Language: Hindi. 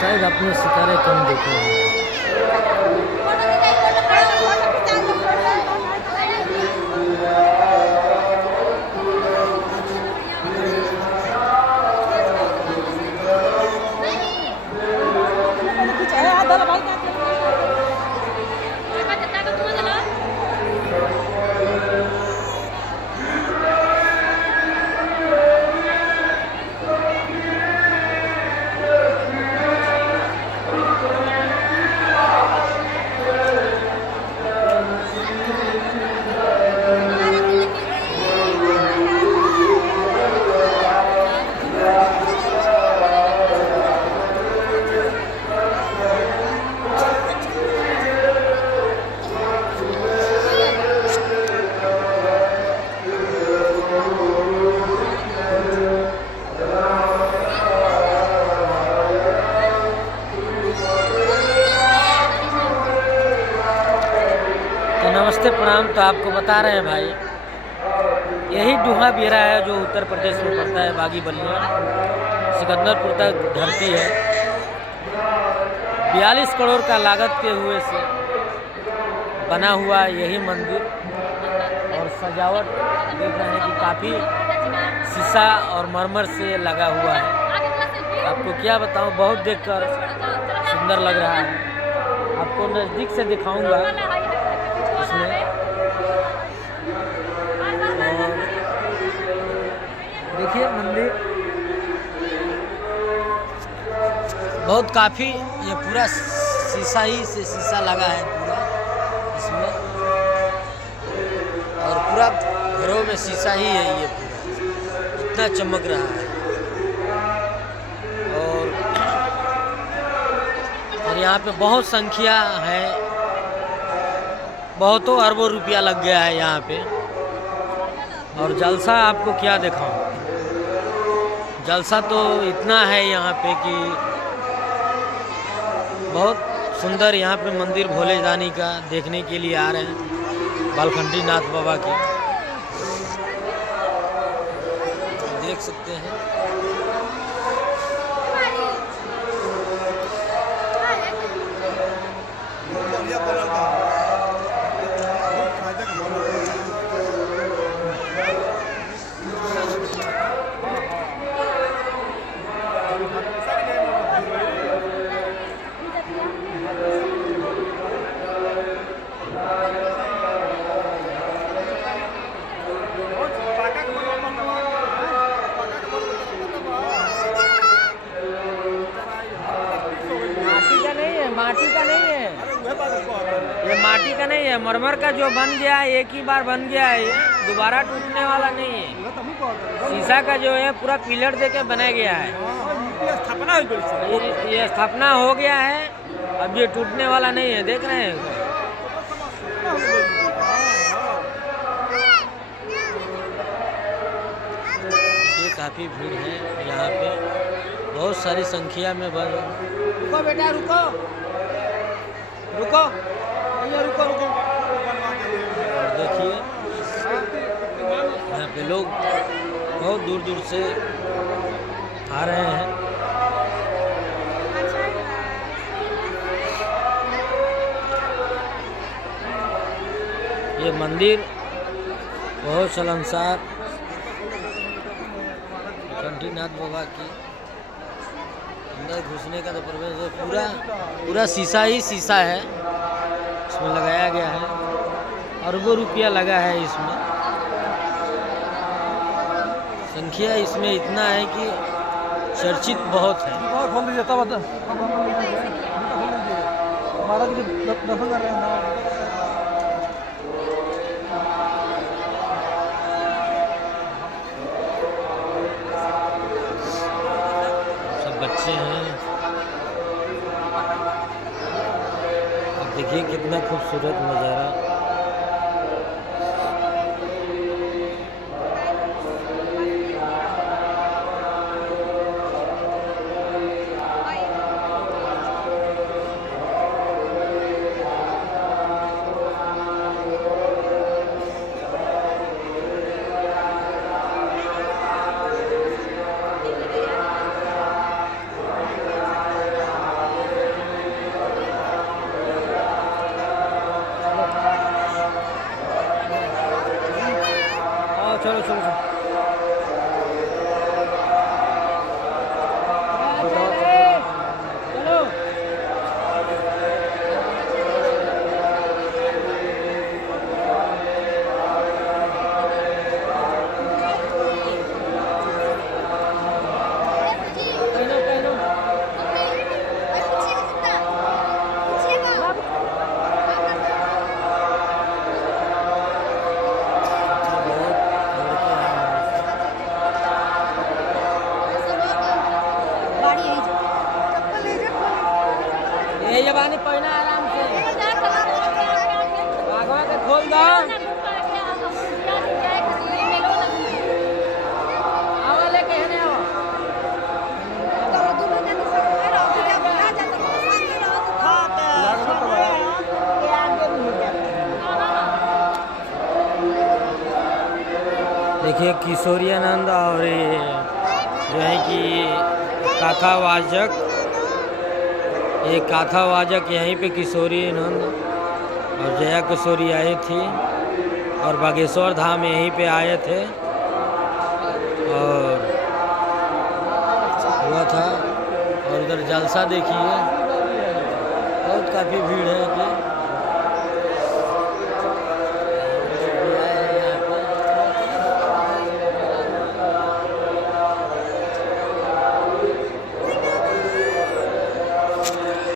शायद अपने सितारे कम देखे हैं। नमस्ते प्रणाम। तो आपको बता रहे हैं भाई, यही डूहा बेरा है जो उत्तर प्रदेश में पड़ता है। बागी बलिया सिकंदरपुर तक धरती है। 42 करोड़ का लागत के हुए से बना हुआ यही मंदिर, और सजावट देख रहे हैं कि काफ़ी शीशा और मरमर से लगा हुआ है। आपको क्या बताऊं, बहुत देखकर सुंदर लग रहा है। आपको नज़दीक से दिखाऊंगा इसमें। देखिए मंदिर बहुत काफ़ी, ये पूरा शीशा ही से शीशा लगा है पूरा इसमें, और पूरा घरों में शीशा ही है ये पूरा, इतना चमक रहा है। और यहाँ पे बहुत संख्या है, बहुतों अरबों रुपया लग गया है यहाँ पे। और जलसा आपको क्या दिखाऊं, जलसा तो इतना है यहाँ पे कि बहुत सुंदर। यहाँ पे मंदिर भोले दानी का देखने के लिए आ रहे हैं, बालखंडी नाथ बाबा के, देख सकते हैं। माटी का नहीं है, ये माटी का नहीं है, मरमर का जो बन गया है, एक ही बार बन गया है, ये दोबारा टूटने वाला नहीं है। शीशा का जो है पूरा पिलर देके बनाया गया है, ये स्थापना हो गया है, अब ये टूटने वाला नहीं है। देख रहे हैं, ये काफी भीड़ है यहाँ पे, बहुत सारी संख्या में रुको बेटा, रुको रुको, रुको रुको। और देखिए यहाँ पे लोग बहुत दूर दूर से आ रहे हैं। ये मंदिर बहुत सलंसार कंठीनाथ बाबा की, अंदर घुसने का तो प्रवेश पूरा शीशा ही शीशा है, इसमें लगाया गया है, अरबों रुपया लगा है इसमें। संख्या इसमें इतना है कि चर्चित बहुत है। सब बच्चे हैं, देखिए कितना खूबसूरत नज़ारा। चलो चलो चलो। ये जवानी पहना आराम से बागवा के खोल दो। आवा लेके है ना देखिए किशोरियानंद और ये जो है कि कथावाचक, एक कथावाचक यहीं पे किशोरियानंद और जया किशोरी आई थी और बागेश्वर धाम यहीं पे आए थे और हुआ था। और उधर जलसा देखिए, बहुत काफ़ी भीड़ है कि